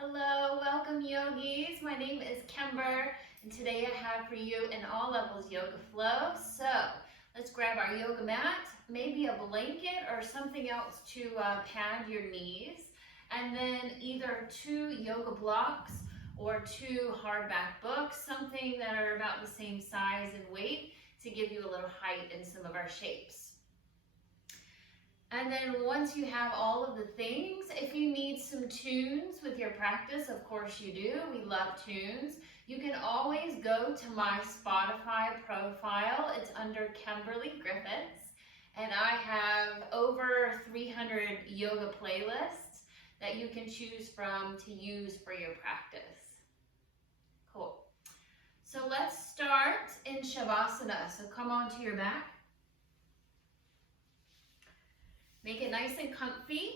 Hello, welcome yogis. My name is Kember, and today I have for you an all levels yoga flow. So let's grab our yoga mat, maybe a blanket or something else to pad your knees, and then either 2 yoga blocks or 2 hardback books, something that are about the same size and weight to give you a little height in some of our shapes. And then once you have all of the things, if you need some tunes with your practice, of course you do, we love tunes, you can always go to my Spotify profile. It's under Kimberly Griffiths, and I have over 300 yoga playlists that you can choose from to use for your practice. Cool. So let's start in Shavasana. So come onto your back. Make it nice and comfy.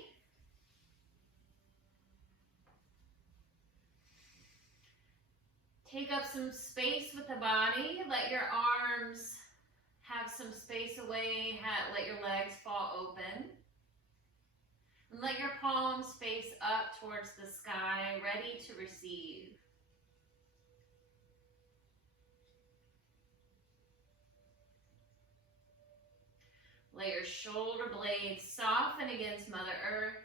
Take up some space with the body. Let your arms have some space away. Let your legs fall open. And let your palms face up towards the sky, ready to receive. Let your shoulder blades soften against Mother Earth.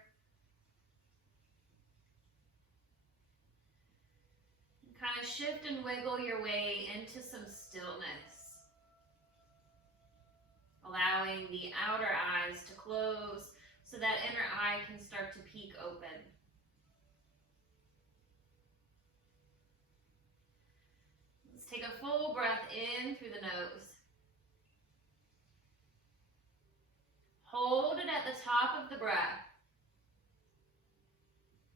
And kind of shift and wiggle your way into some stillness. Allowing the outer eyes to close so that inner eye can start to peek open. Let's take a full breath in through the nose. Hold it at the top of the breath.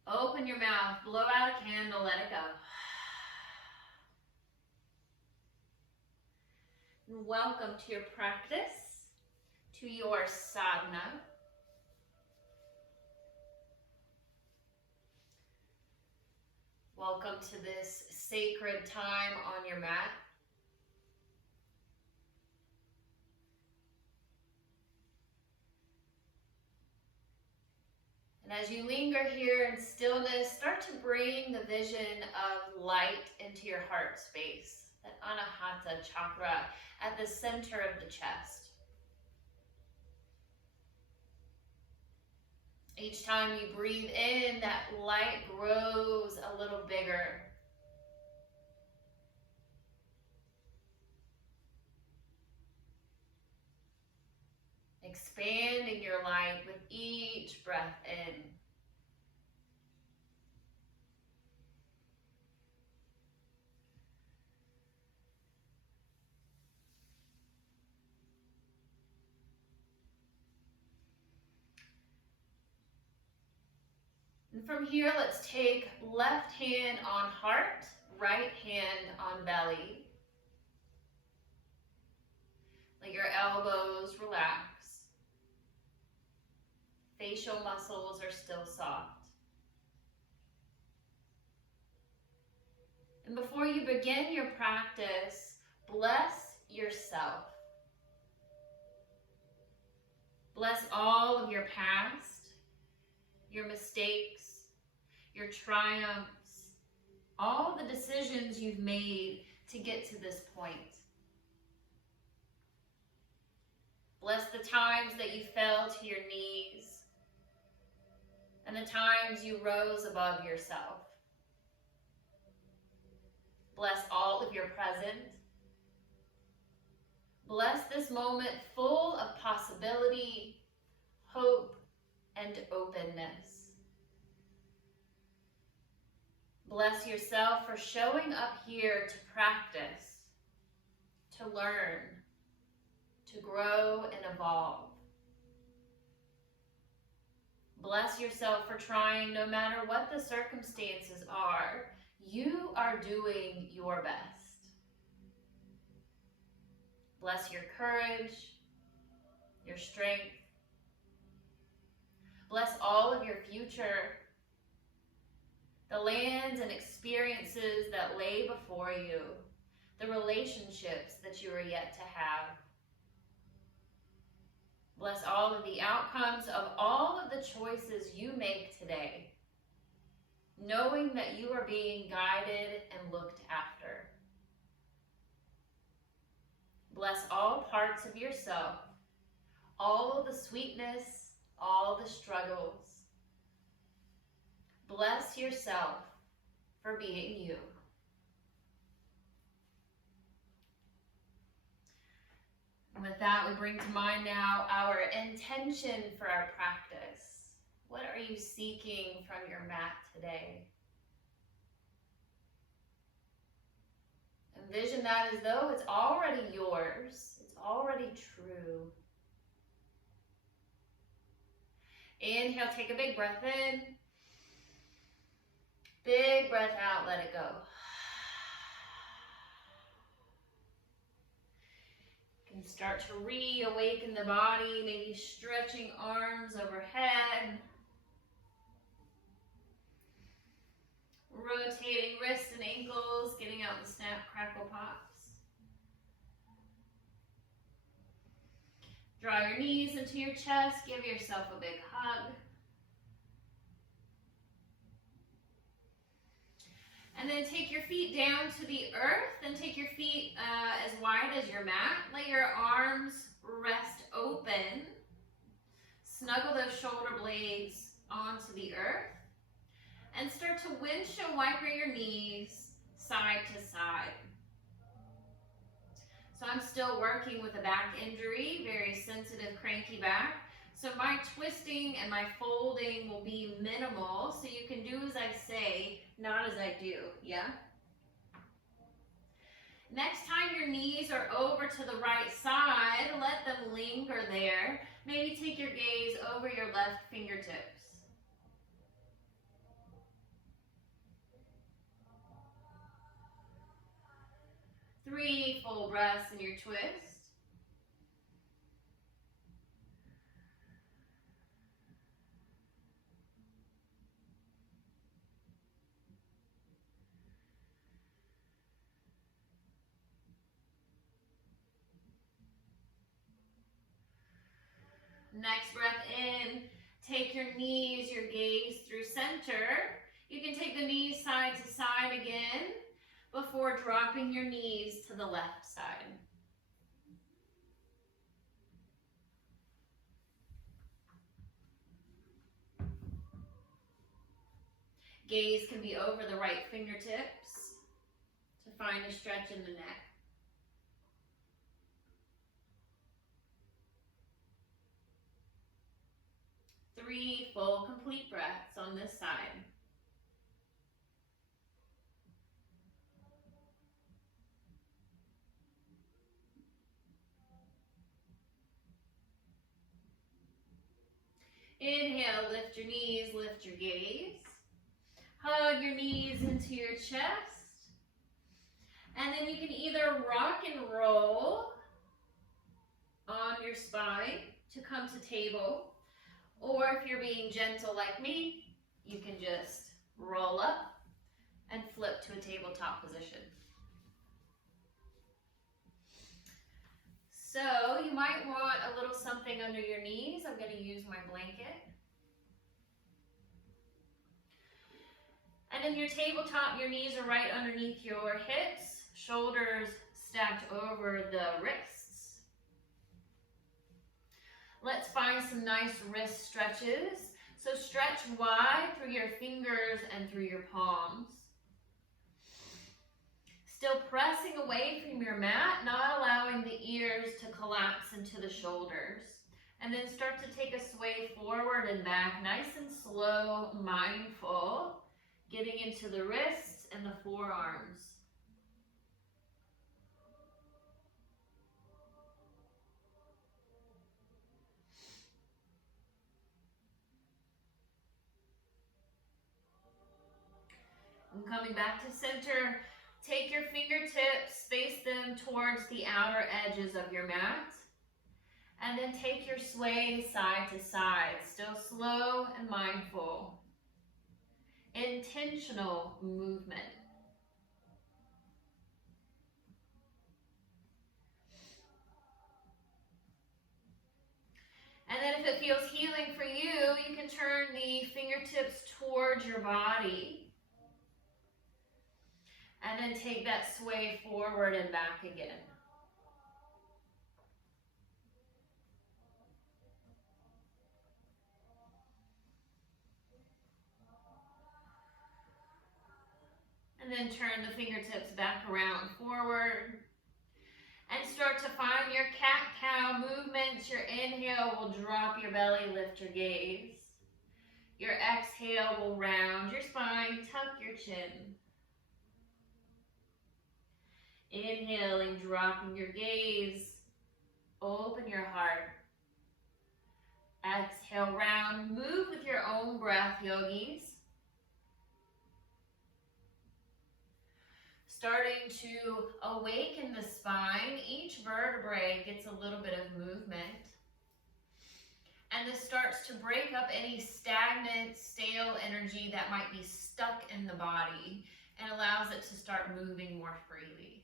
Open your mouth, blow out a candle, let it go. And welcome to your practice, to your sadhana. Welcome to this sacred time on your mat. And as you linger here in stillness, start to bring the vision of light into your heart space, that anahata chakra at the center of the chest. Each time you breathe in, that light grows a little bigger. Expanding your light with each breath in. And from here, let's take left hand on heart, right hand on belly. Let your elbows relax. Facial muscles are still soft. And before you begin your practice, bless yourself. Bless all of your past, your mistakes, your triumphs, all the decisions you've made to get to this point. Bless the times that you fell to your knees and the times you rose above yourself. Bless all of your present. Bless this moment full of possibility, hope, and openness. Bless yourself for showing up here to practice, to learn, to grow and evolve. Bless yourself for trying no matter what the circumstances are. You are doing your best. Bless your courage, your strength. Bless all of your future, the lands and experiences that lay before you, the relationships that you are yet to have. Bless all of the outcomes of all of the choices you make today. knowing that you are being guided and looked after. Bless all parts of yourself, all of the sweetness, all the struggles. Bless yourself for being you. And with that, we bring to mind now our intention for our practice. What are you seeking from your mat today? Envision that as though it's already yours. It's already true. Inhale, take a big breath in. Big breath out, let it go. You can start to reawaken the body, maybe stretching arms overhead. Rotating wrists and ankles, getting out the snap, crackle, pops. Draw your knees into your chest, give yourself a big hug. And then take your feet down to the earth, and take your feet as wide as your mat. Let your arms rest open. Snuggle those shoulder blades onto the earth. And start to windshield wiper your knees side to side. So I'm still working with a back injury, very sensitive, cranky back. So my twisting and my folding will be minimal. So you can do as I say, not as I do, yeah? Next time your knees are over to the right side, let them linger there. Maybe take your gaze over your left fingertips. 3 full breaths in your twist. Next breath in, take your knees, your gaze through center. You can take the knees side to side again before dropping your knees to the left side. Gaze can be over the right fingertips to find a stretch in the neck. Three full complete breaths on this side. Inhale, lift your knees, lift your gaze. Hug your knees into your chest. And then you can either rock and roll on your spine to come to table, or if you're being gentle like me, you can just roll up and flip to a tabletop position. So you might want a little something under your knees. I'm going to use my blanket. And then your tabletop, your knees are right underneath your hips, shoulders stacked over the wrists. Let's find some nice wrist stretches. So stretch wide through your fingers and through your palms. Still pressing away from your mat, not allowing the ears to collapse into the shoulders. And then start to take a sway forward and back, nice and slow, mindful, getting into the wrists and the forearms. And coming back to center, take your fingertips, face them towards the outer edges of your mat. And then take your sway side to side, still slow and mindful. Intentional movement. And then if it feels healing for you, you can turn the fingertips towards your body. And then take that sway forward and back again. And then turn the fingertips back around forward. And start to find your cat-cow movements. Your inhale will drop your belly, lift your gaze. Your exhale will round your spine, tuck your chin. Inhaling, dropping your gaze, open your heart. Exhale, round, move with your own breath, yogis. Starting to awaken the spine. Each vertebrae gets a little bit of movement. And this starts to break up any stagnant, stale energy that might be stuck in the body and allows it to start moving more freely.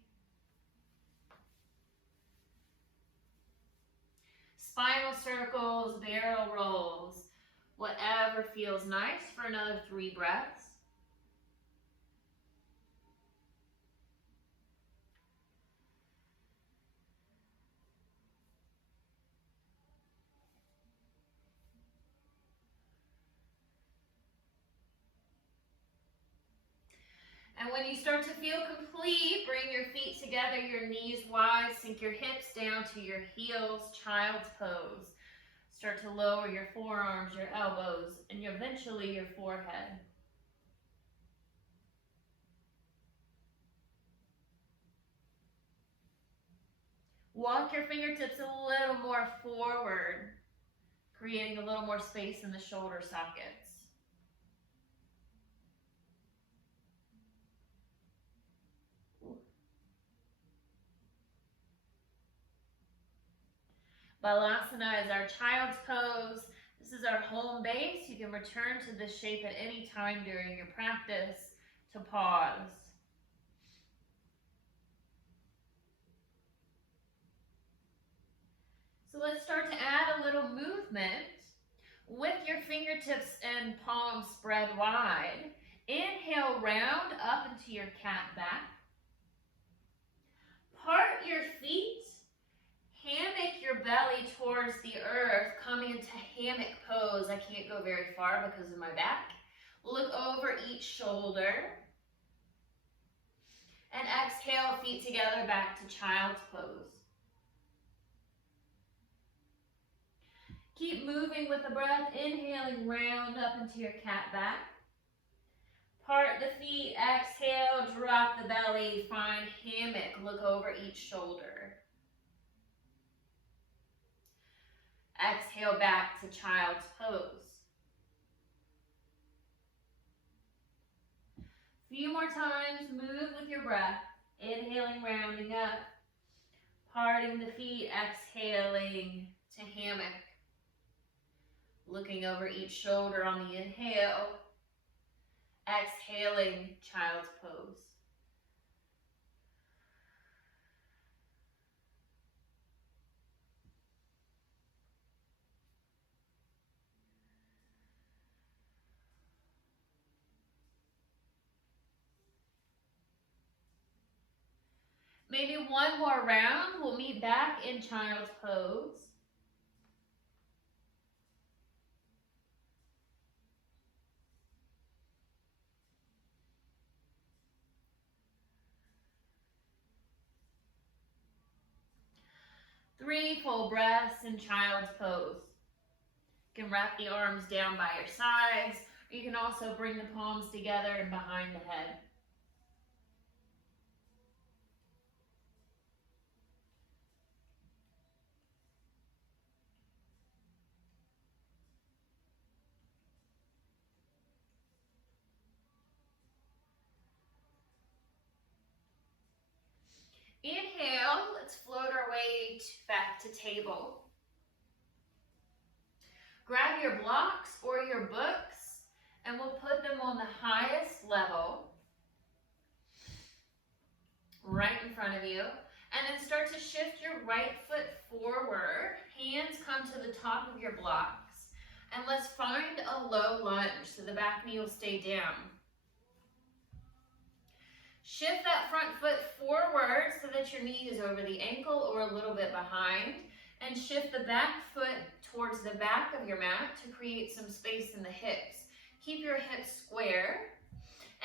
Spinal circles, barrel rolls, whatever feels nice for another 3 breaths. And when you start to feel complete, bring your feet together, your knees wide, sink your hips down to your heels, child's pose. Start to lower your forearms, your elbows, and eventually your forehead. Walk your fingertips a little more forward, creating a little more space in the shoulder sockets. Balasana is our child's pose. This is our home base. You can return to this shape at any time during your practice to pause. So let's start to add a little movement with your fingertips and palms spread wide. Inhale, round up into your cat back. Part your feet. Hammock your belly towards the earth, coming into hammock pose. I can't go very far because of my back. Look over each shoulder. And exhale, feet together, back to child's pose. Keep moving with the breath, inhaling, round up into your cat back. Part the feet, exhale, drop the belly, find hammock, look over each shoulder. Exhale back to child's pose. Few more times, move with your breath. Inhaling, rounding up. Parting the feet, exhaling to hammock. Looking over each shoulder on the inhale. Exhaling, child's pose. Maybe one more round. We'll meet back in child's pose. Three full breaths in child's pose. You can wrap the arms down by your sides, or you can also bring the palms together and behind the head. Inhale, let's float our way back to table. Grab your blocks or your books, and we'll put them on the highest level, right in front of you. And then start to shift your right foot forward. Hands come to the top of your blocks. And let's find a low lunge, so the back knee will stay down. Shift that front foot forward so that your knee is over the ankle or a little bit behind. And shift the back foot towards the back of your mat to create some space in the hips. Keep your hips square.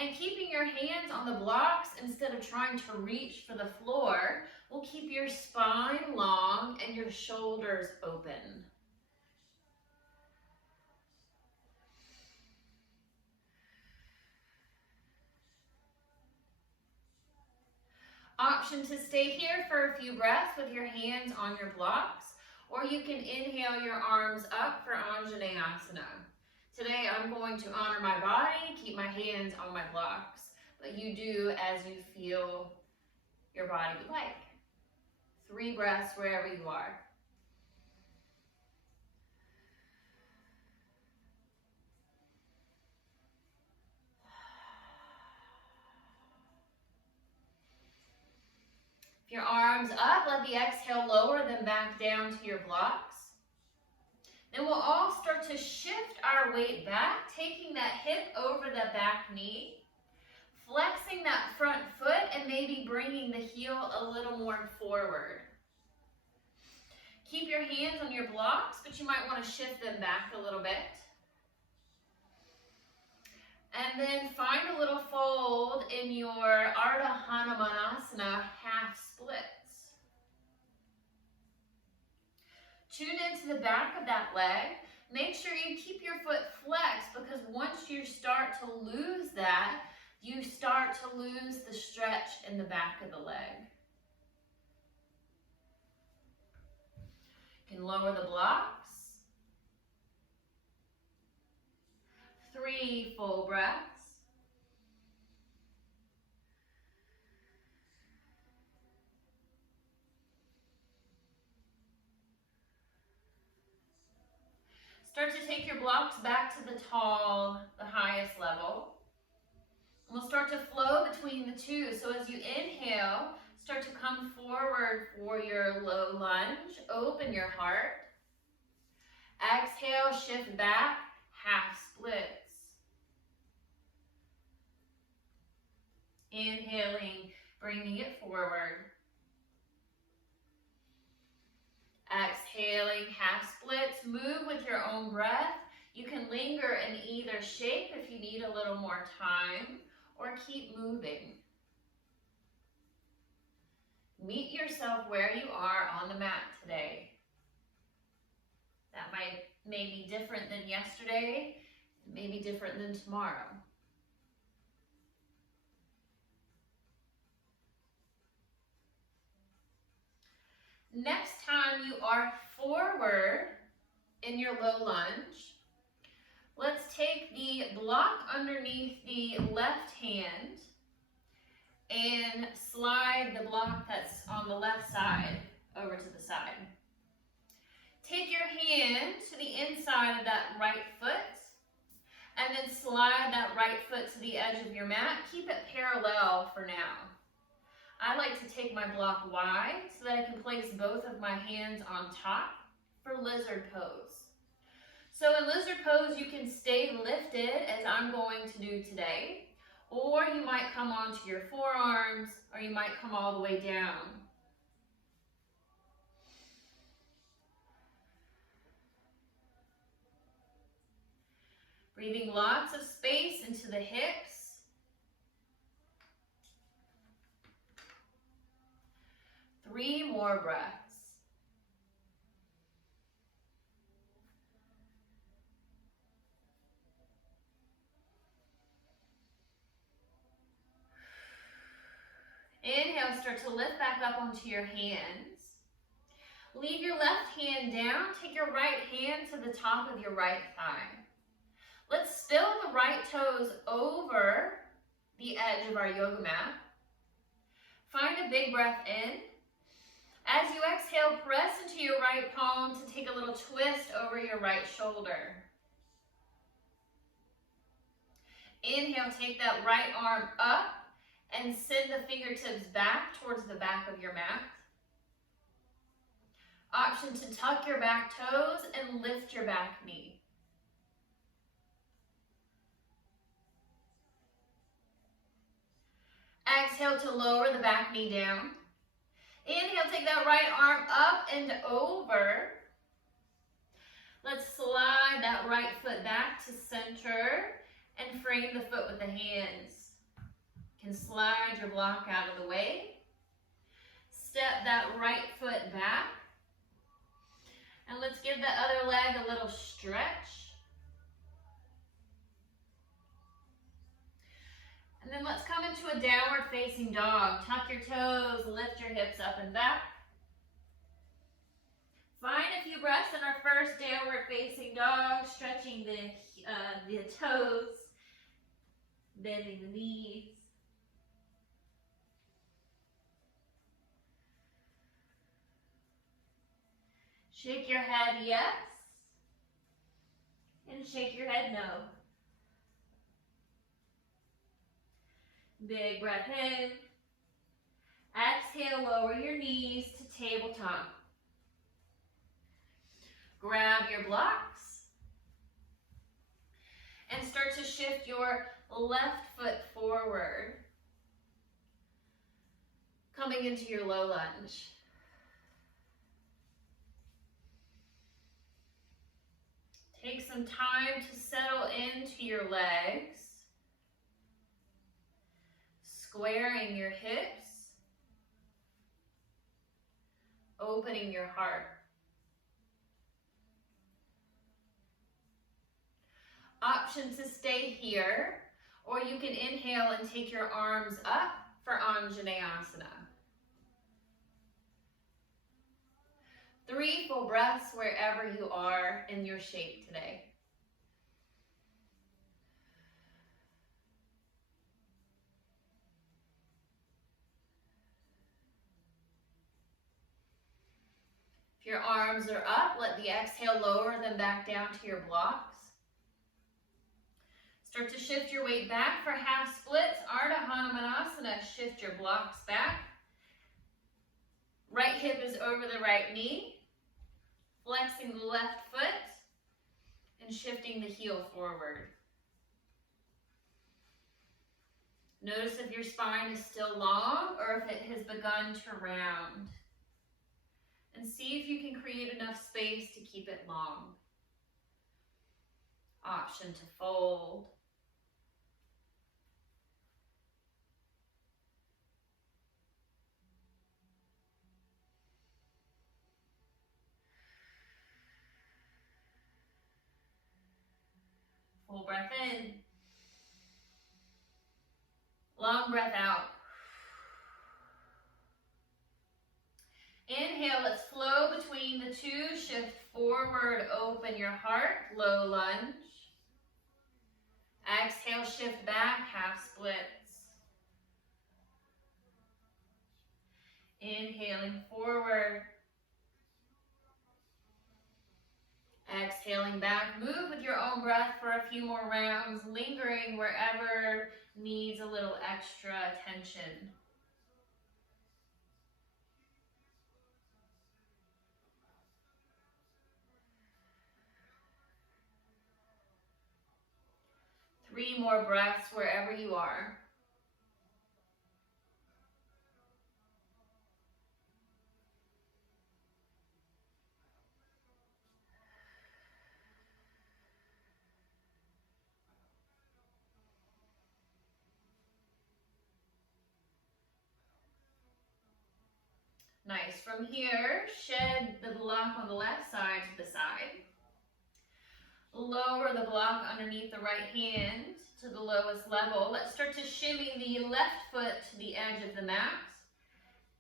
And keeping your hands on the blocks instead of trying to reach for the floor will keep your spine long and your shoulders open. Option to stay here for a few breaths with your hands on your blocks, or you can inhale your arms up for Anjaneyasana. Today I'm going to honor my body, keep my hands on my blocks, but you do as you feel your body would like. 3 breaths wherever you are. If your arms up, let the exhale lower them back down to your blocks. Then we'll all start to shift our weight back, taking that hip over the back knee, flexing that front foot, and maybe bringing the heel a little more forward. Keep your hands on your blocks, but you might want to shift them back a little bit. And then find a little fold in your Ardha Hanumanasana half splits. Tune into the back of that leg. Make sure you keep your foot flexed, because once you start to lose that, you start to lose the stretch in the back of the leg. You can lower the blocks. 3 full breaths. Start to take your blocks back to the highest level. And we'll start to flow between the two. So as you inhale, start to come forward for your low lunge. Open your heart. Exhale, shift back, half splits. Inhaling, bringing it forward. Exhaling, half splits. Move with your own breath. You can linger in either shape if you need a little more time, or keep moving. Meet yourself where you are on the mat today. That may be different than yesterday, may be different than tomorrow. Next time you are forward in your low lunge, let's take the block underneath the left hand and slide the block that's on the left side over to the side. Take your hand to the inside of that right foot and then slide that right foot to the edge of your mat. Keep it parallel for now. I like to take my block wide so that I can place both of my hands on top for lizard pose. So in lizard pose, you can stay lifted as I'm going to do today, or you might come onto your forearms, or you might come all the way down. Breathing lots of space into the hips. 3 more breaths. Inhale, start to lift back up onto your hands. Leave your left hand down. Take your right hand to the top of your right thigh. Let's spill the right toes over the edge of our yoga mat. Find a big breath in. As you exhale, press into your right palm to take a little twist over your right shoulder. Inhale, take that right arm up and send the fingertips back towards the back of your mat. Option to tuck your back toes and lift your back knee. Exhale. exhale to lower the back knee down. Inhale, take that right arm up and over. Let's slide that right foot back to center and frame the foot with the hands. You can slide your block out of the way. Step that right foot back. And let's give the other leg a little stretch. And then let's come into a downward facing dog. Tuck your toes, lift your hips up and back. Find a few breaths in our first downward facing dog, stretching the toes, bending the knees. Shake your head yes, and shake your head no. Big breath in. Exhale, lower your knees to tabletop. Grab your blocks and start to shift your left foot forward, coming into your low lunge. Take some time to settle into your legs, squaring your hips, opening your heart. Option to stay here, or you can inhale and take your arms up for Anjaneyasana. 3 full breaths wherever you are in your shape today. If your arms are up, let the exhale lower them back down to your blocks. Start to shift your weight back for half splits. Ardha Hanumanasana, shift your blocks back. Right hip is over the right knee. Flexing the left foot and shifting the heel forward. Notice if your spine is still long or if it has begun to round. And see if you can create enough space to keep it long. Option to fold. Full breath in. Long breath out. Inhale, let's flow between the two. Shift forward, open your heart, low lunge. Exhale, shift back, half splits. Inhaling forward. Exhaling back. Move with your own breath for a few more rounds, lingering wherever needs a little extra attention. Three more breaths wherever you are. Nice. From here, shed the block on the left side to the side. Lower the block underneath the right hand to the lowest level. Let's start to shimmy the left foot to the edge of the mat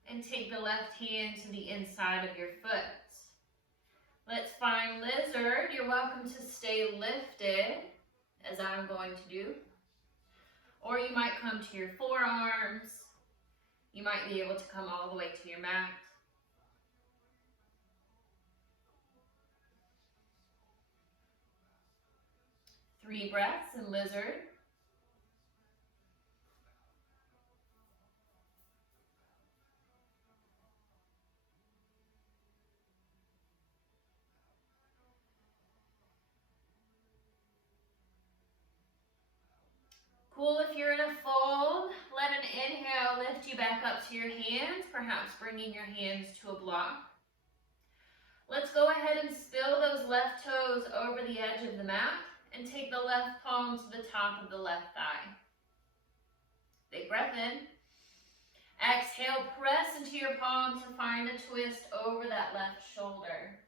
and take the left hand to the inside of your foot. Let's find lizard. You're welcome to stay lifted, as I'm going to do. Or you might come to your forearms. You might be able to come all the way to your mat. Three breaths in lizard. Cool if you're in a fold. Let an inhale lift you back up to your hands, perhaps bringing your hands to a block. Let's go ahead and spill those left toes over the edge of the mat and take the left palm to the top of the left thigh. Big breath in. Exhale, press into your palm to find a twist over that left shoulder.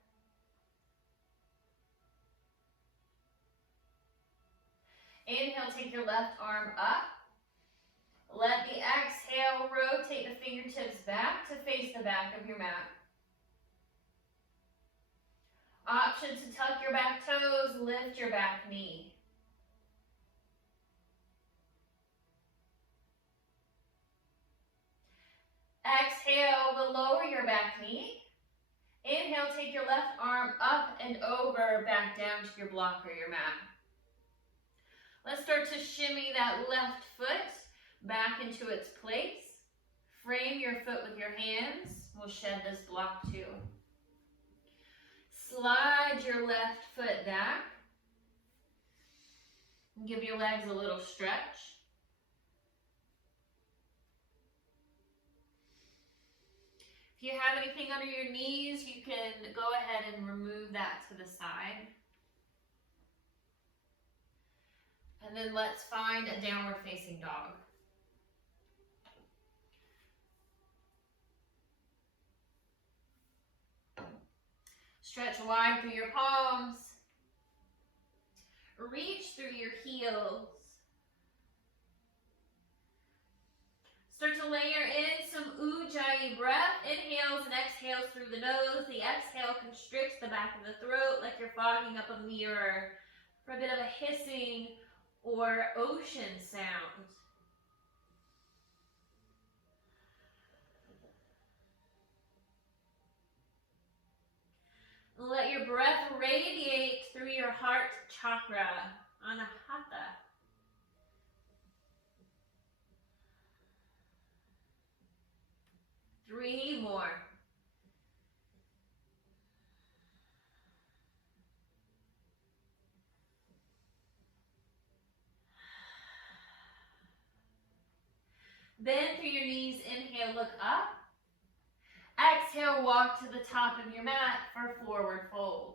Inhale, take your left arm up. Let the exhale rotate the fingertips back to face the back of your mat. Option to tuck your back toes, lift your back knee. Exhale to lower your back knee. Inhale, take your left arm up and over, back down to your block or your mat. Let's start to shimmy that left foot back into its place. Frame your foot with your hands. We'll shed this block too. Slide your left foot back. Give your legs a little stretch. If you have anything under your knees, you can go ahead and remove that to the side. And then let's find a downward facing dog. Stretch wide through your palms. Reach through your heels. Start to layer in some Ujjayi breath. Inhales and exhales through the nose. The exhale constricts the back of the throat like you're fogging up a mirror for a bit of a hissing or ocean sound. Let your breath radiate through your heart chakra, Anahata. Three more. Bend through your knees, inhale, look up. Exhale, walk to the top of your mat for forward fold.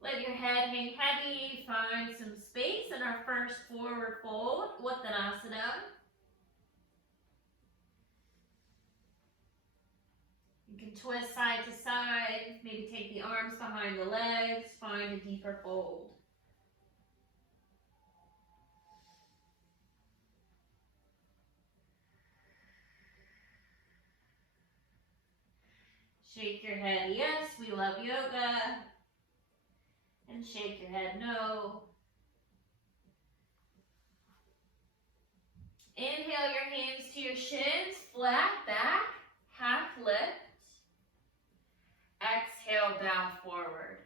Let your head hang heavy, find some space in our first forward fold, Uttanasana. You can twist side to side, maybe take the arms behind the legs, find a deeper fold. Shake your head, yes, we love yoga. And shake your head, no. Inhale your hands to your shins, flat back, half lift. Exhale, bow forward.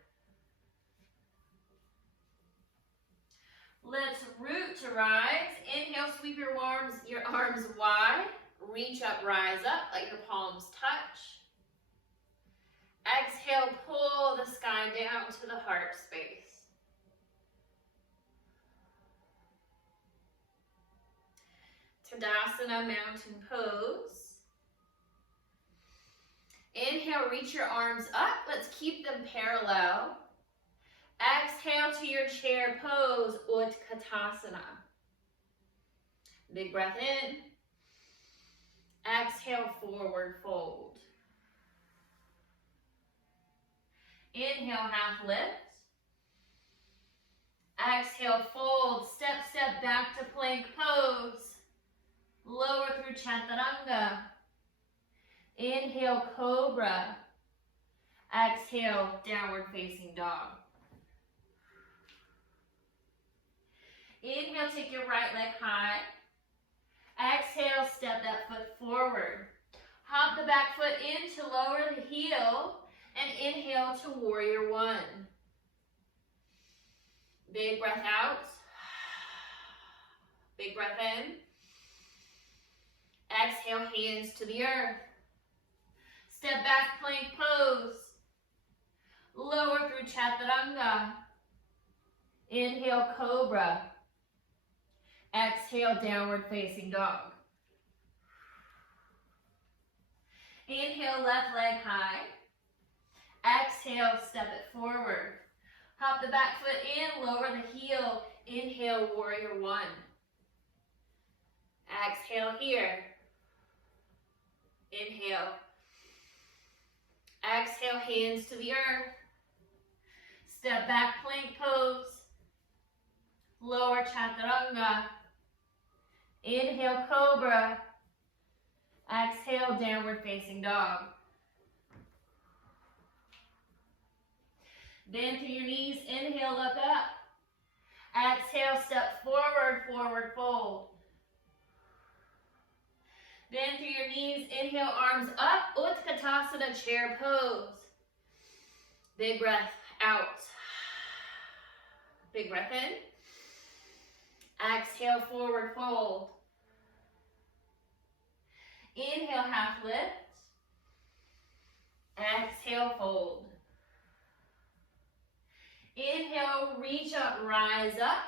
Let's root to rise. Inhale, sweep your arms wide. Reach up, rise up, let your palms touch. Exhale, pull the sky down to the heart space. Tadasana, mountain pose. Inhale, reach your arms up. Let's keep them parallel. Exhale to your chair pose, Utkatasana. Big breath in. Exhale, forward fold. Inhale, half lift. Exhale, fold. Step, step back to plank pose. Lower through Chaturanga. Inhale, cobra. Exhale, downward facing dog. Inhale, take your right leg high. Exhale, step that foot forward. Hop the back foot in to lower the heel. And inhale to warrior one. Big breath out. Big breath in. Exhale, hands to the earth. Step back, plank pose. Lower through Chaturanga. Inhale, cobra. Exhale, downward facing dog. Inhale, left leg high. Exhale, step it forward. Hop the back foot in, lower the heel. Inhale, warrior one. Exhale here. Inhale. Exhale, hands to the earth. Step back, plank pose. Lower chaturanga. Inhale, cobra. Exhale, downward facing dog. Bend through your knees. Inhale, look up. Exhale, step forward, forward fold. Bend through your knees. Inhale, arms up. Utkatasana, chair pose. Big breath out. Big breath in. Exhale, forward fold. Inhale, half lift. Exhale, fold. Inhale, reach up, rise up.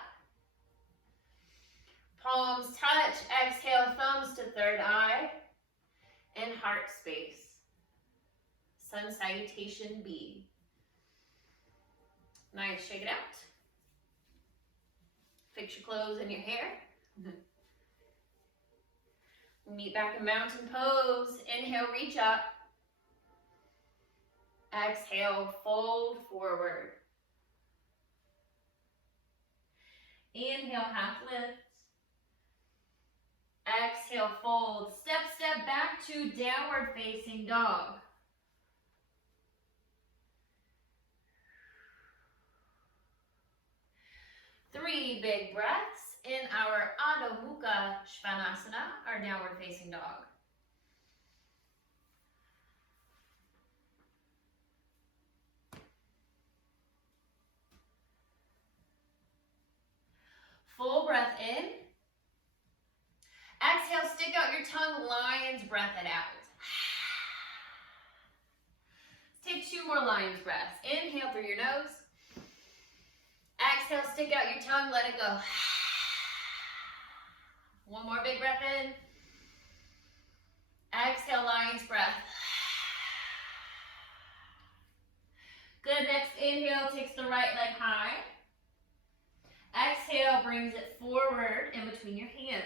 Palms touch. Exhale, thumbs to third eye and heart space. Sun salutation B. Nice, shake it out. Fix your clothes and your hair. Meet back in mountain pose. Inhale, reach up. Exhale, fold forward. Inhale, half lift. Exhale, fold. Step back to downward facing dog. Three big breaths in our Adho Mukha Svanasana, our downward facing dog. Full breath in. Exhale, stick out your tongue, lion's breath it out. Take two more lion's breaths. Inhale through your nose. Exhale, stick out your tongue, let it go. One more big breath in. Exhale, lion's breath. Good, next inhale takes the right leg high. Exhale brings it forward in between your hands.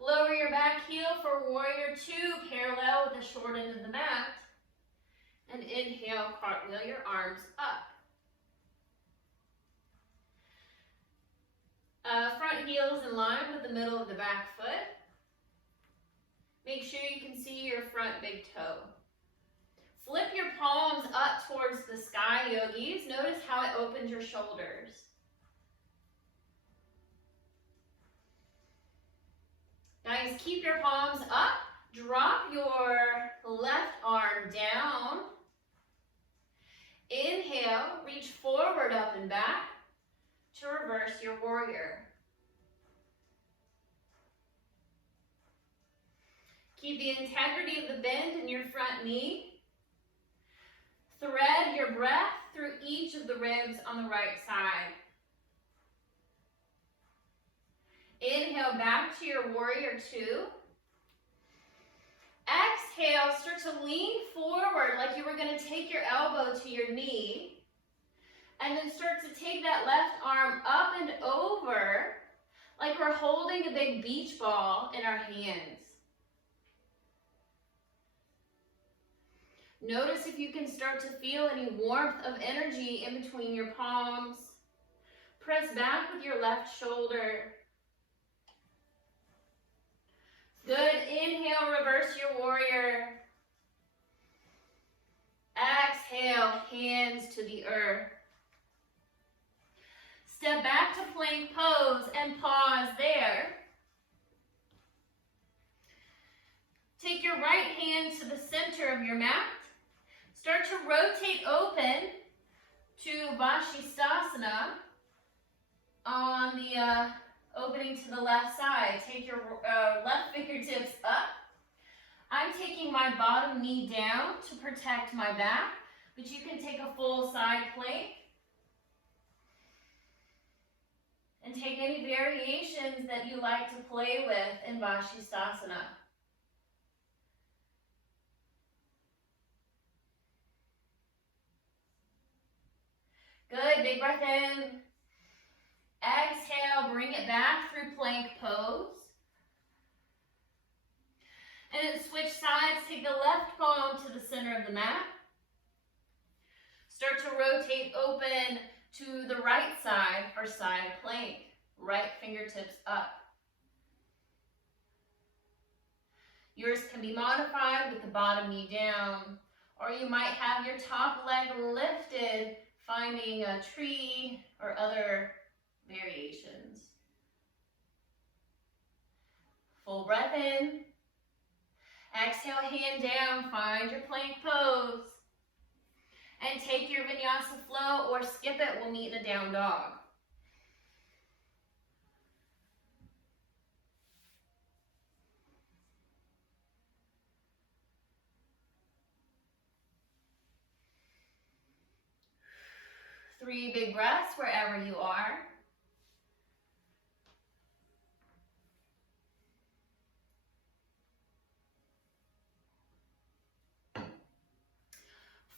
Lower your back heel for warrior two, parallel with the short end of the mat. And inhale, cartwheel your arms up. Front heel is in line with the middle of the back foot. Make sure you can see your front big toe. Flip your palms up towards the sky, yogis. Notice how it opens your shoulders. Nice, keep your palms up. Drop your left arm down. Inhale, reach forward, up and back to reverse your warrior. Keep the integrity of the bend in your front knee. Thread your breath through each of the ribs on the right side. Inhale back to your warrior two. Exhale, start to lean forward like you were going to take your elbow to your knee. And then start to take that left arm up and over like we're holding a big beach ball in our hands. Notice if you can start to feel any warmth of energy in between your palms. Press back with your left shoulder. Good, inhale, reverse your warrior. Exhale, hands to the earth. Step back to plank pose and pause there. Take your right hand to the center of your mat. Start to rotate open to Vashisthasana on the opening to the left side. Take your left fingertips up. I'm taking my bottom knee down to protect my back, but you can take a full side plank. variations that you like to play with in Vashisthasana. Good, big breath in. Exhale, bring it back through plank pose. And then switch sides, take the left palm to the center of the mat. Start to rotate open to the right side for side plank. Right fingertips up. Yours can be modified with the bottom knee down, or you might have your top leg lifted, finding a tree or other variations. Full breath in. Exhale, hand down, find your plank pose. And take your vinyasa flow or skip it, we'll meet in a down dog. Three big breaths wherever you are.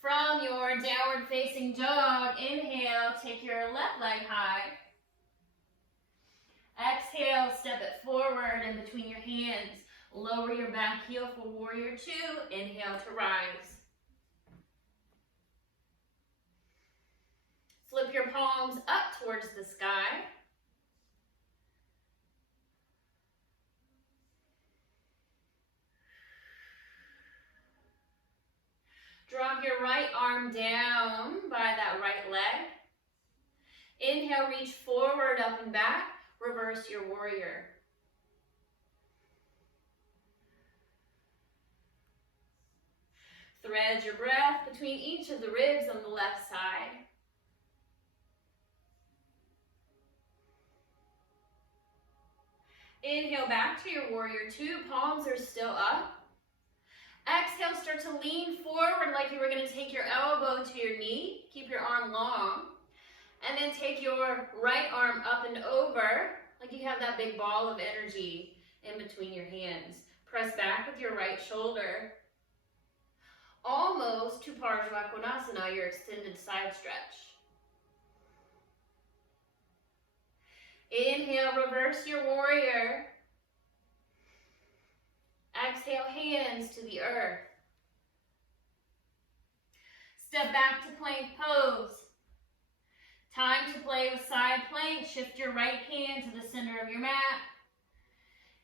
From your downward facing dog, inhale, take your left leg high. Exhale, step it forward in between your hands. Lower your back heel for warrior two. Inhale to rise. Flip your palms up towards the sky. Drop your right arm down by that right leg. Inhale, reach forward, up and back. Reverse your warrior. Thread your breath between each of the ribs on the left side. Inhale back to your warrior two. Palms are still up. Exhale, start to lean forward like you were going to take your elbow to your knee. Keep your arm long. And then take your right arm up and over like you have that big ball of energy in between your hands. Press back with your right shoulder. Almost to Parsvakonasana, your extended side stretch. Inhale, reverse your warrior. Exhale, hands to the earth. Step back to plank pose. Time to play with side plank. Shift your right hand to the center of your mat.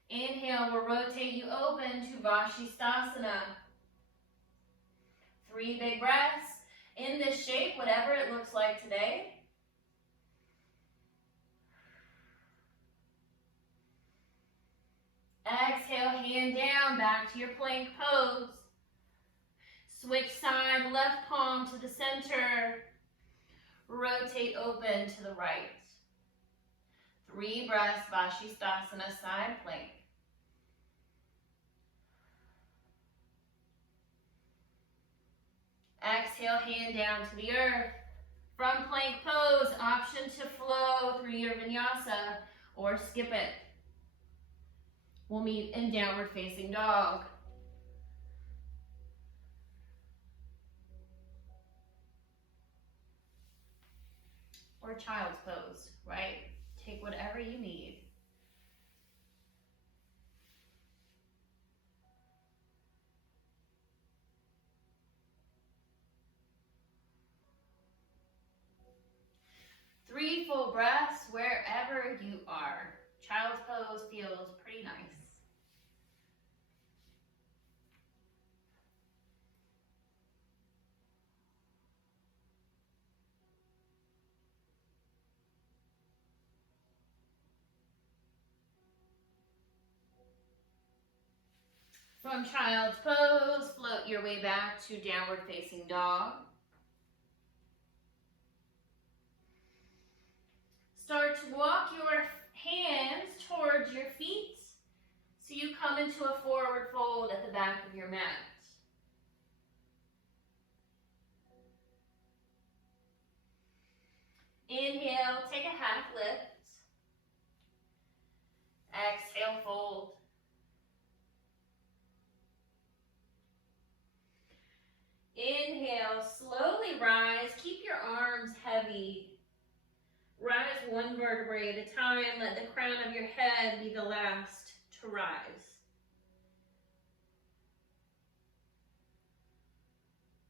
Inhale will rotate you open to Vashisthasana. Three big breaths in this shape, whatever it looks like today. Exhale, hand down, back to your plank pose. Switch side, left palm to the center. Rotate open to the right. Three breaths, Vashisthasana, side plank. Exhale, hand down to the earth. From plank pose, option to flow through your vinyasa or skip it. We'll meet in downward facing dog. Or child's pose, right? Take whatever you need. Three full breaths wherever you are. Child's pose feels pretty nice. From child's pose, float your way back to downward facing dog. Start to walk your hands towards your feet so you come into a forward fold at the back of your mat. Inhale, take a half lift. your arms heavy. Rise one vertebrae at a time. Let the crown of your head be the last to rise.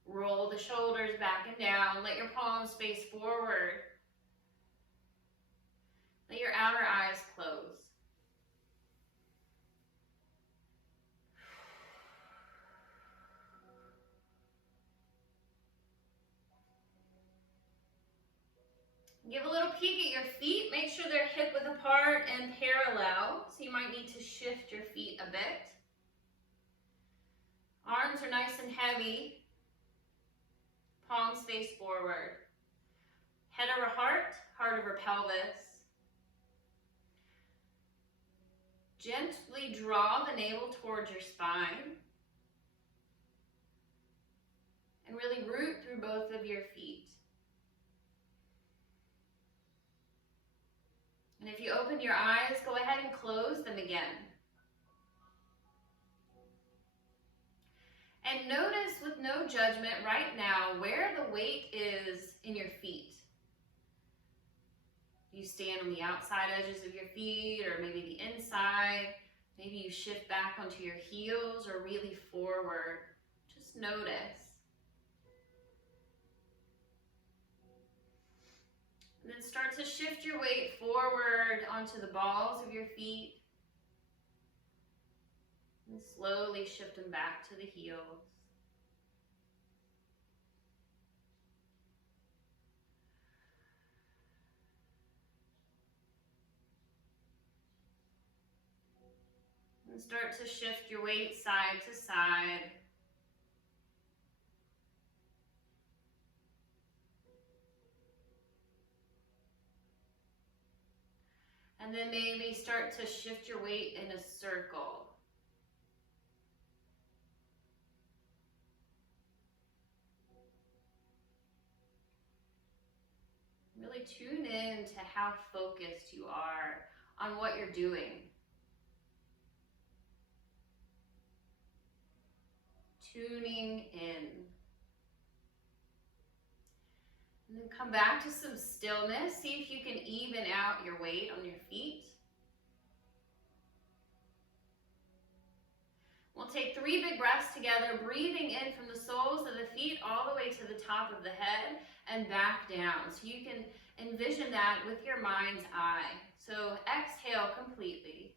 Roll the shoulders back and down. Let your palms face forward. Let your outer eyes close. Give a little peek at your feet. Make sure they're hip width apart and parallel. So you might need to shift your feet a bit. Arms are nice and heavy. Palms face forward. Head over heart, heart over pelvis. Gently draw the navel towards your spine. And really root through both of your feet. And if you open your eyes, go ahead and close them again. And notice with no judgment right now where the weight is in your feet. You stand on the outside edges of your feet or maybe the inside. Maybe you shift back onto your heels or really forward. Just notice. And then start to shift your weight forward onto the balls of your feet. And slowly shift them back to the heels. And start to shift your weight side to side. And then maybe start to shift your weight in a circle. Really tune in to how focused you are on what you're doing. Tuning in. And then come back to some stillness. See if you can even out your weight on your feet. We'll take 3 big breaths together, breathing in from the soles of the feet all the way to the top of the head and back down. So you can envision that with your mind's eye. So exhale completely.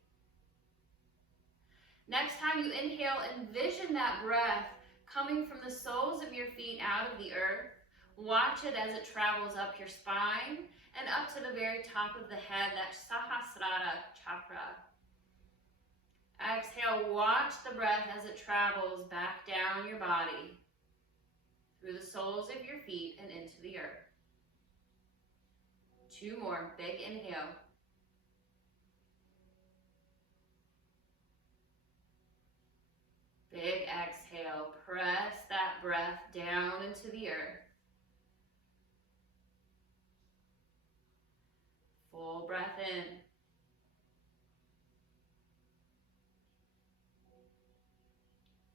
Next time you inhale, envision that breath coming from the soles of your feet out of the earth. Watch it as it travels up your spine and up to the very top of the head, that Sahasrara chakra. Exhale, watch the breath as it travels back down your body, through the soles of your feet and into the earth. 2 more, big inhale. Big exhale, press that breath down into the earth. Full breath in.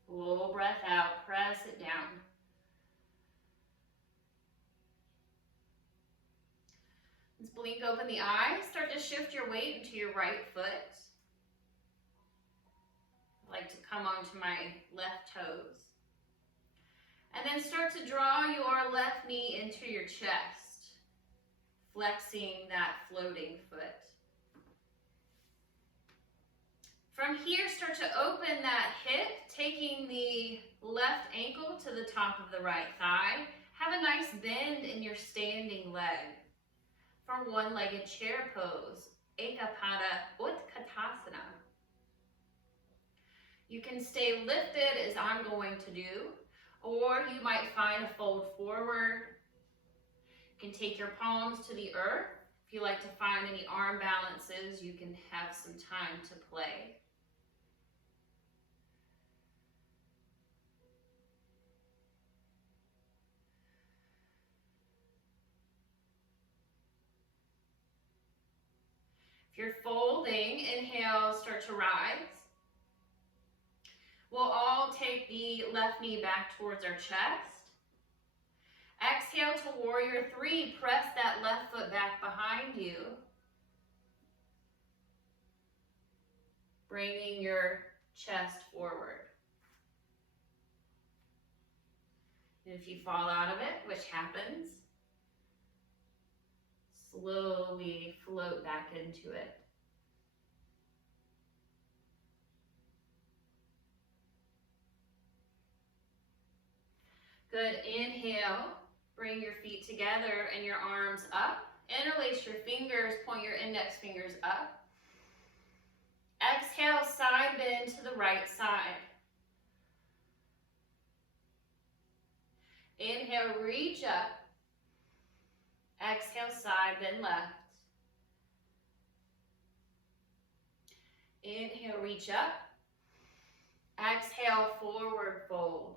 Full breath out, press it down. Let's blink open the eyes, start to shift your weight into your right foot. I like to come onto my left toes. And then start to draw your left knee into your chest, flexing that floating foot. From here, start to open that hip, taking the left ankle to the top of the right thigh. Have a nice bend in your standing leg. For one-legged chair pose, Ekapada Utkatasana. You can stay lifted as I'm going to do, or you might find a fold forward. You can take your palms to the earth. If you like to find any arm balances, you can have some time to play. If you're folding, inhale, start to rise. We'll all take the left knee back towards our chest. Exhale to warrior three. Press that left foot back behind you. Bringing your chest forward. And if you fall out of it, which happens, slowly float back into it. Good. Inhale. Bring your feet together and your arms up. Interlace your fingers. Point your index fingers up. Exhale, side bend to the right side. Inhale, reach up. Exhale, side bend left. Inhale, reach up. Exhale, forward fold.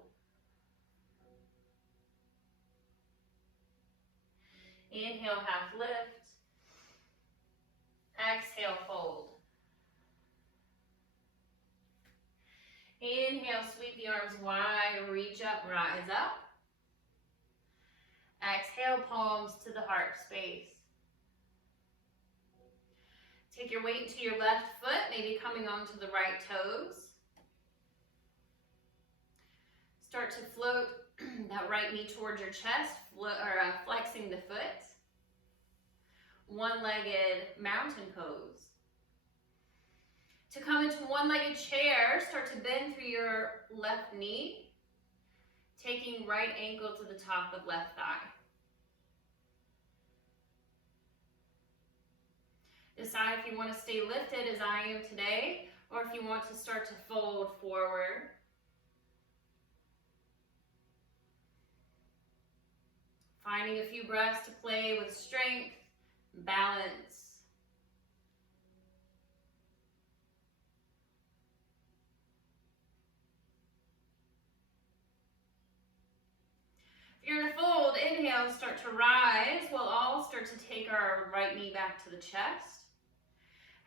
Inhale, half lift. Exhale, fold. Inhale, sweep the arms wide, reach up, rise up. Exhale, palms to the heart space. Take your weight to your left foot, maybe coming onto the right toes. Start to float that right knee towards your chest, flexing the foot. One-legged mountain pose. To come into one-legged chair, start to bend through your left knee, taking right ankle to the top of left thigh. Decide if you want to stay lifted as I am today, or if you want to start to fold forward. Finding a few breaths to play with strength, balance. If you're in a fold, inhale, start to rise. We'll all start to take our right knee back to the chest.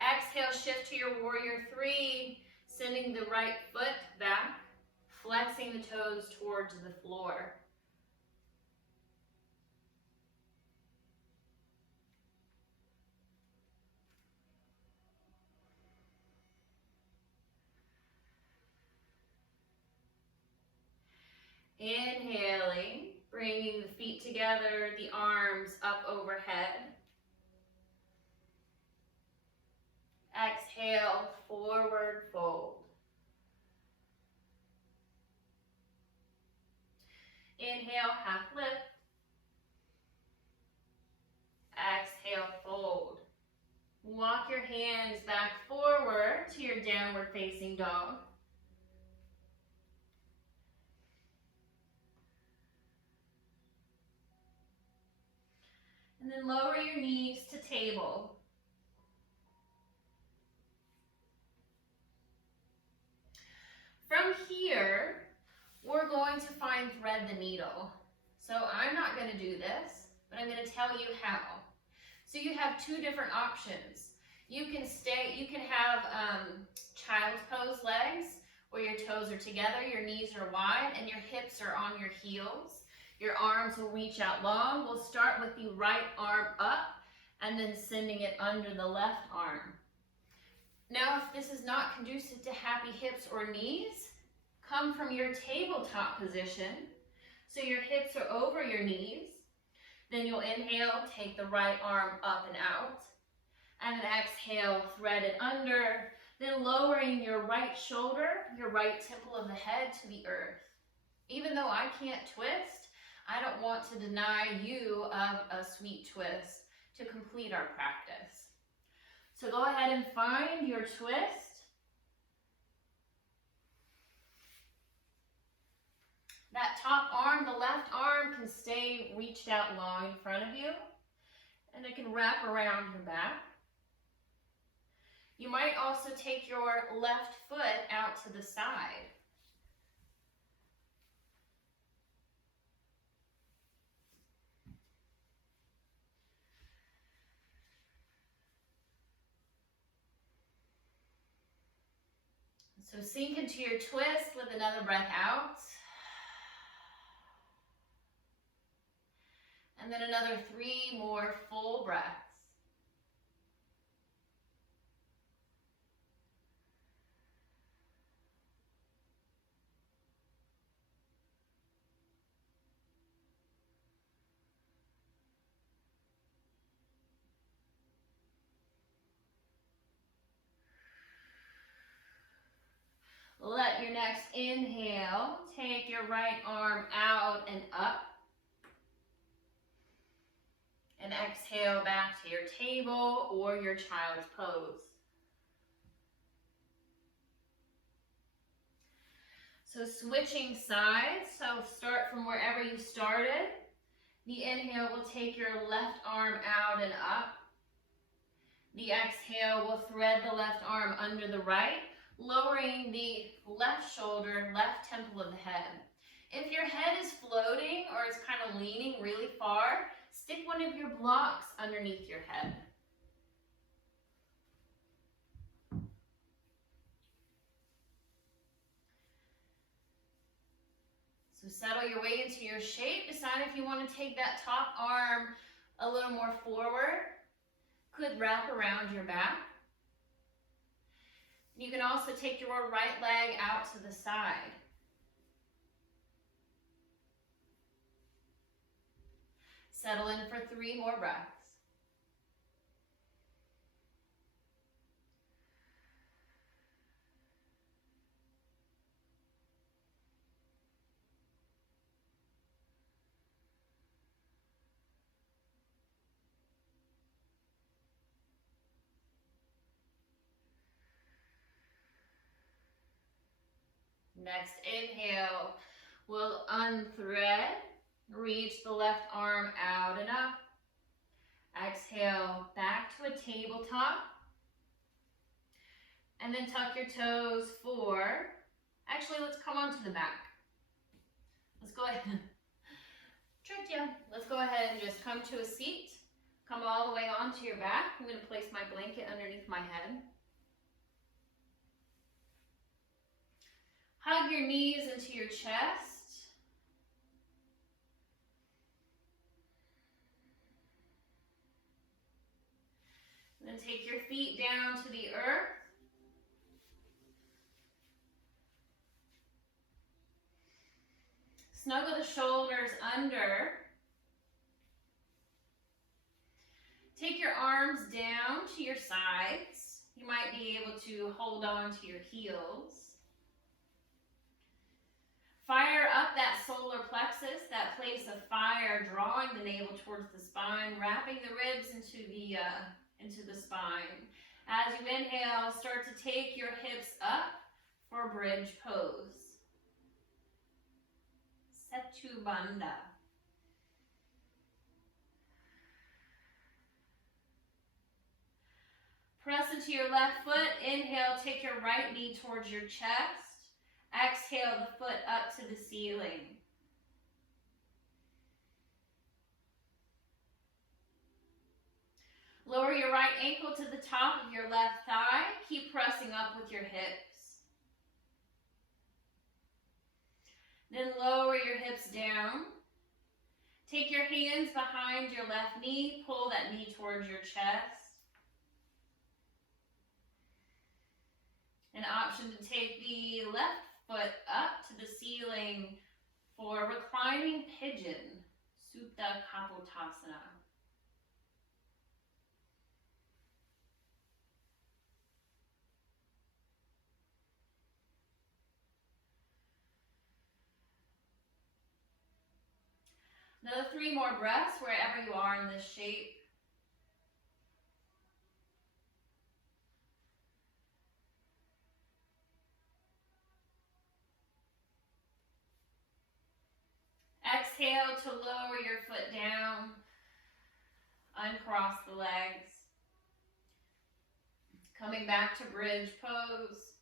Exhale, shift to your warrior three, sending the right foot back, flexing the toes towards the floor. Inhaling, bringing the feet together, the arms up overhead. Exhale, forward fold. Inhale, half lift. Exhale, fold. Walk your hands back forward to your downward facing dog. And then lower your knees to table. From here, we're going to find thread the needle. So I'm not going to do this, but I'm going to tell you how. So you have two different options. You can have child's pose legs, where your toes are together, your knees are wide, and your hips are on your heels. Your arms will reach out long. We'll start with the right arm up, and then sending it under the left arm. Now, if this is not conducive to happy hips or knees, come from your tabletop position. So your hips are over your knees. Then you'll inhale, take the right arm up and out. And then exhale, thread it under. Then lowering your right shoulder, your right temple of the head to the earth. Even though I can't twist, I don't want to deny you of a sweet twist to complete our practice. So go ahead and find your twist. That top arm, the left arm, can stay reached out long in front of you, and it can wrap around your back. You might also take your left foot out to the side. So sink into your twist with another breath out. And then another 3 more full breaths. Let your next inhale take your right arm out and up. And exhale back to your table or your child's pose. So switching sides, so start from wherever you started. The inhale will take your left arm out and up. The exhale will thread the left arm under the right, lowering the left shoulder, left temple of the head. If your head is floating or it's kind of leaning really far, stick one of your blocks underneath your head. So settle your way into your shape. Decide if you want to take that top arm a little more forward. Could wrap around your back. You can also take your right leg out to the side. Settle in for 3 more breaths. Next inhale, we'll unthread, reach the left arm out and up. Exhale, back to a tabletop. And then tuck your toes for, actually let's come onto the back. Let's go ahead, tricked you. Let's go ahead and just come to a seat. Come all the way onto your back. I'm going to place my blanket underneath my head. Hug your knees into your chest. And then take your feet down to the earth. Snuggle the shoulders under. Take your arms down to your sides. You might be able to hold on to your heels. Fire up that solar plexus, that place of fire, drawing the navel towards the spine, wrapping the ribs into the spine. As you inhale, start to take your hips up for bridge pose. Setu Bandha. Press into your left foot. Inhale, take your right knee towards your chest. Exhale the foot up to the ceiling. Lower your right ankle to the top of your left thigh. Keep pressing up with your hips. Then lower your hips down. Take your hands behind your left knee. Pull that knee towards your chest. An option to take the left foot up to the ceiling for reclining pigeon, Supta Kapotasana. Another 3 more breaths wherever you are in this shape. Exhale to lower your foot down. Uncross the legs. Coming back to bridge pose.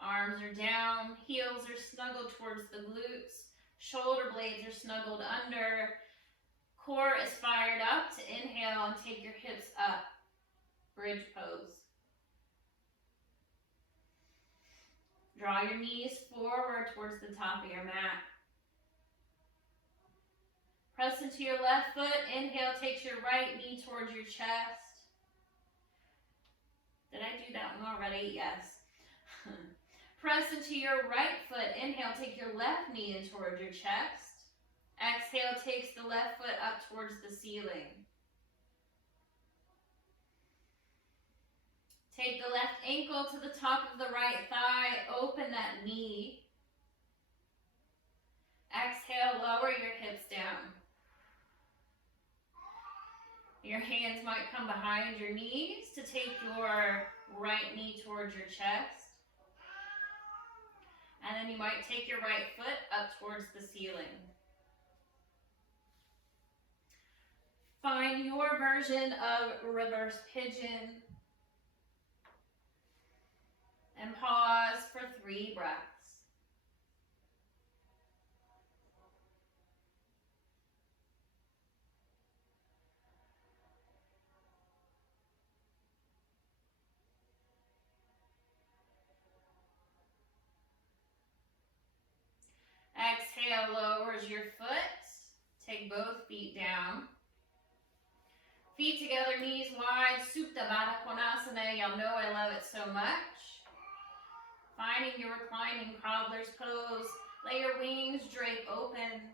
Arms are down, heels are snuggled towards the glutes. Shoulder blades are snuggled under. Core is fired up to inhale and take your hips up. Bridge pose. Draw your knees forward towards the top of your mat. Press into your left foot. Inhale, takes your right knee towards your chest. Did I do that one already? Yes. Press into your right foot. Inhale, take your left knee in towards your chest. Exhale, takes the left foot up towards the ceiling. Take the left ankle to the top of the right thigh. Open that knee. Exhale, lower your hips down. Your hands might come behind your knees to take your right knee towards your chest. And then you might take your right foot up towards the ceiling. Find your version of reverse pigeon. And pause for 3 breaths. Exhale, lowers your foot. Take both feet down. Feet together, knees wide. Supta Baddha Konasana. Y'all know I love it so much. Finding your reclining cobbler's pose. Let your wings drape open.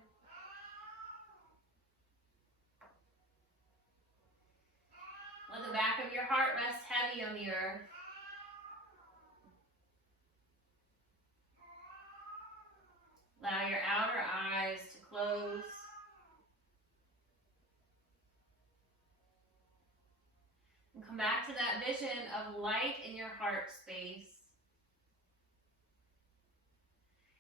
Let the back of your heart rest heavy on the earth. Allow your outer eyes to close. And come back to that vision of light in your heart space.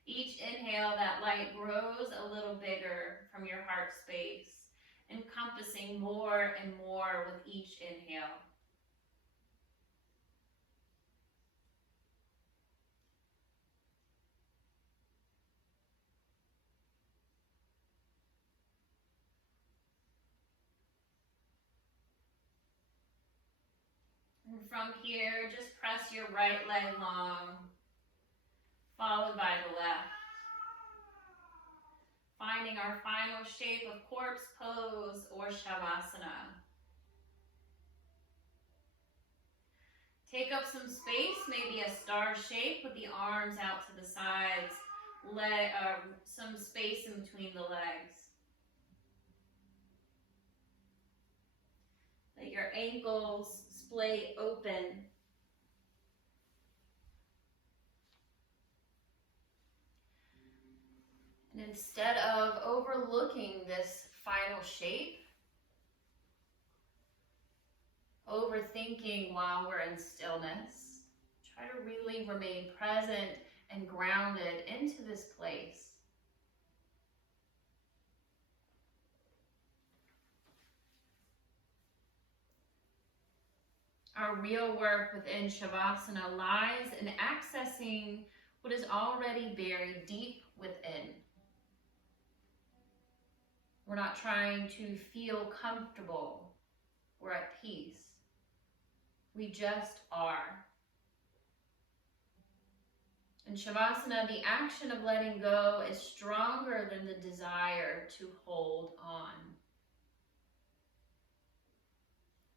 Each inhale, that light grows a little bigger from your heart space, encompassing more and more with each inhale. And from here, just press your right leg long, followed by the left. Finding our final shape of corpse pose or shavasana. Take up some space, maybe a star shape with the arms out to the sides. Let some space in between the legs. Let your ankles splay open. And instead of overlooking this final shape, overthinking while we're in stillness, try to really remain present and grounded into this place. Our real work within Shavasana lies in accessing what is already buried deep within. We're not trying to feel comfortable. We're at peace. We just are. In Shavasana, the action of letting go is stronger than the desire to hold on.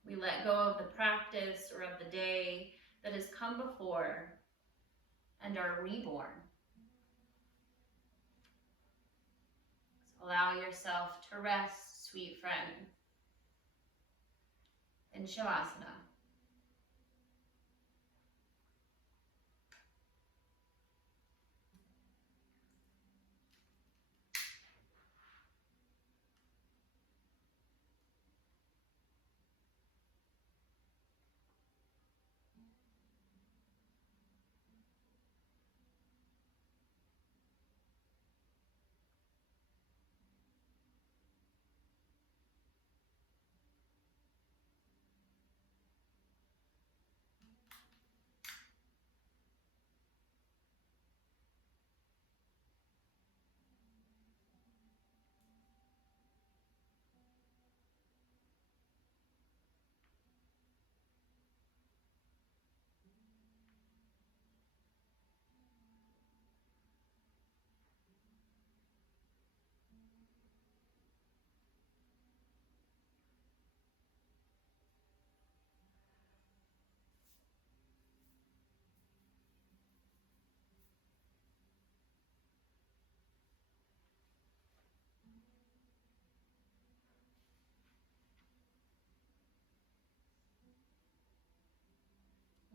We let go of the practice or of the day that has come before and are reborn. So allow yourself to rest, sweet friend, in Shavasana.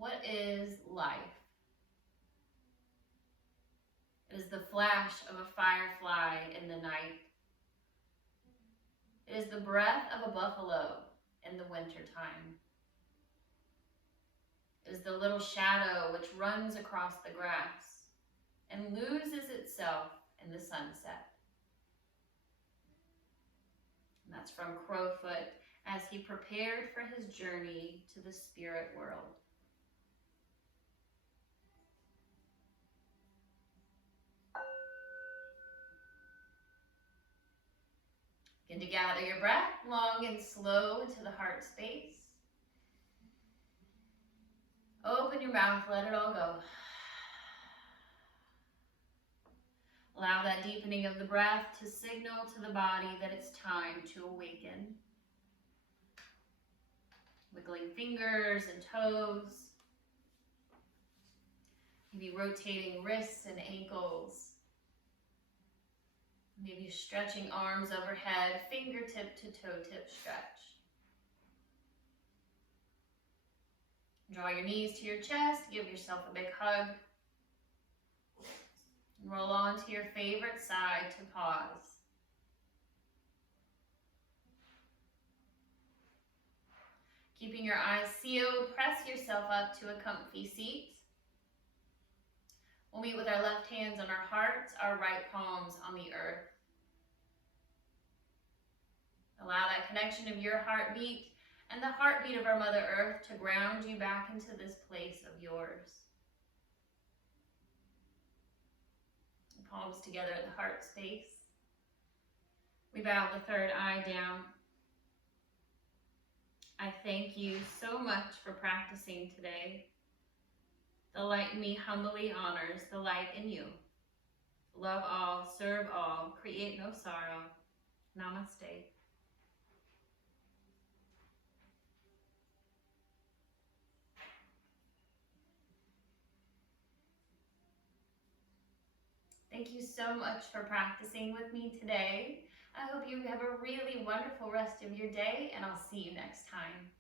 What is life? It is the flash of a firefly in the night. It is the breath of a buffalo in the wintertime. It is the little shadow which runs across the grass and loses itself in the sunset. And that's from Crowfoot as he prepared for his journey to the spirit world. Begin to gather your breath long and slow into the heart space. Open your mouth, let it all go. Allow that deepening of the breath to signal to the body that it's time to awaken. Wiggling fingers and toes. Maybe rotating wrists and ankles. Maybe stretching arms overhead, fingertip to toe tip stretch. Draw your knees to your chest, give yourself a big hug. And roll on to your favorite side to pause. Keeping your eyes sealed, press yourself up to a comfy seat. We'll meet with our left hands on our hearts, our right palms on the earth. Allow that connection of your heartbeat and the heartbeat of our Mother Earth to ground you back into this place of yours. Palms together at the heart space. We bow the third eye down. I thank you so much for practicing today. The light in me humbly honors the light in you. Love all, serve all, create no sorrow. Namaste. Thank you so much for practicing with me today. I hope you have a really wonderful rest of your day, and I'll see you next time.